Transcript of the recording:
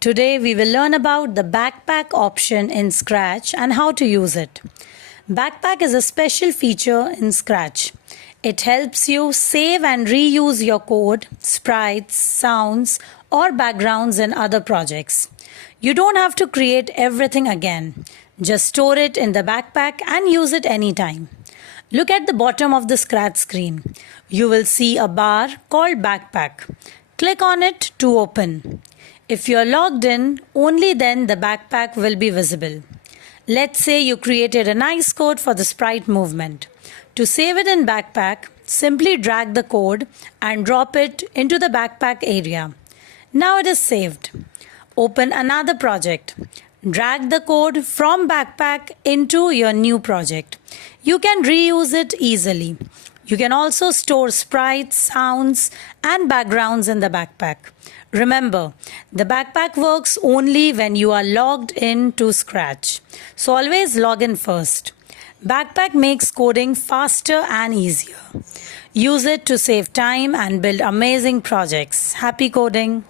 Today we will learn about the backpack option in Scratch and how to use it. Backpack is a special feature in Scratch. It helps you save and reuse your code, sprites, sounds, or backgrounds in other projects. You don't have to create everything again. Just store it in the backpack and use it anytime. Look at the bottom of the Scratch screen. You will see a bar called Backpack. Click on it to open. If you're logged in, only then the backpack will be visible. Let's say you created a nice code for the sprite movement. To save it in Backpack, simply drag the code and drop it into the backpack area. Now it is saved. Open another project. Drag the code from Backpack into your new project. You can reuse it easily. You can also store sprites, sounds, and backgrounds in the backpack. Remember, the backpack works only when you are logged in to Scratch. So always log in first. Backpack makes coding faster and easier. Use it to save time and build amazing projects. Happy coding!